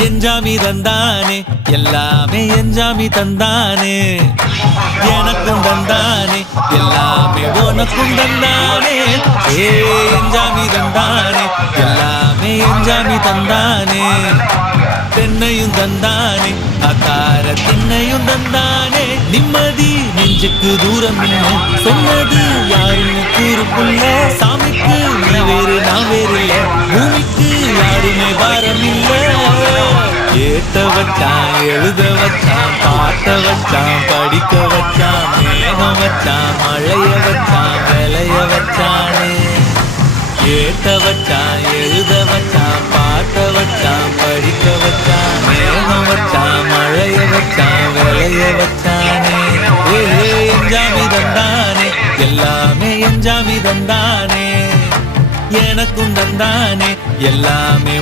எஞ்சாமி தந்தானே எல்லாமே எஞ்சாமி தந்தானே எனக்கும் தந்தானே எல்லாமே உனக்கும் தந்தானே எஞ்சாமி தந்தானே எல்லாமே எஞ்சாமி தந்தானே தென்னையும் தந்தானே அகார திண்ணையும் தந்தானே நிம்மதி நெஞ்சுக்கு தூரம் இல்லை சொன்னது யாருன்னு கூறுக்குள்ள சாமிக்கு நீ வேறு நான் வேறு இல்லை பூமிக்கு யாருமே பாரம் இல்லை ஏத்த வச்சான் எழுத வச்சான் பாட்ட வச்சான் படிக்க வச்சான் மேகம் வச்சான் மழைய வச்சான் விளைய வச்சானே ஏத்த வச்சான் எழுத வச்சான் பாட்ட வச்சான் படிக்க வச்சான் மேகம் வச்சான் மழைய வச்சான் விளைய வச்சானே எஞ்சாமி தந்தானே எல்லாமே எஞ்சாமி தந்தானே எனக்கும் தந்தானே எல்லாமே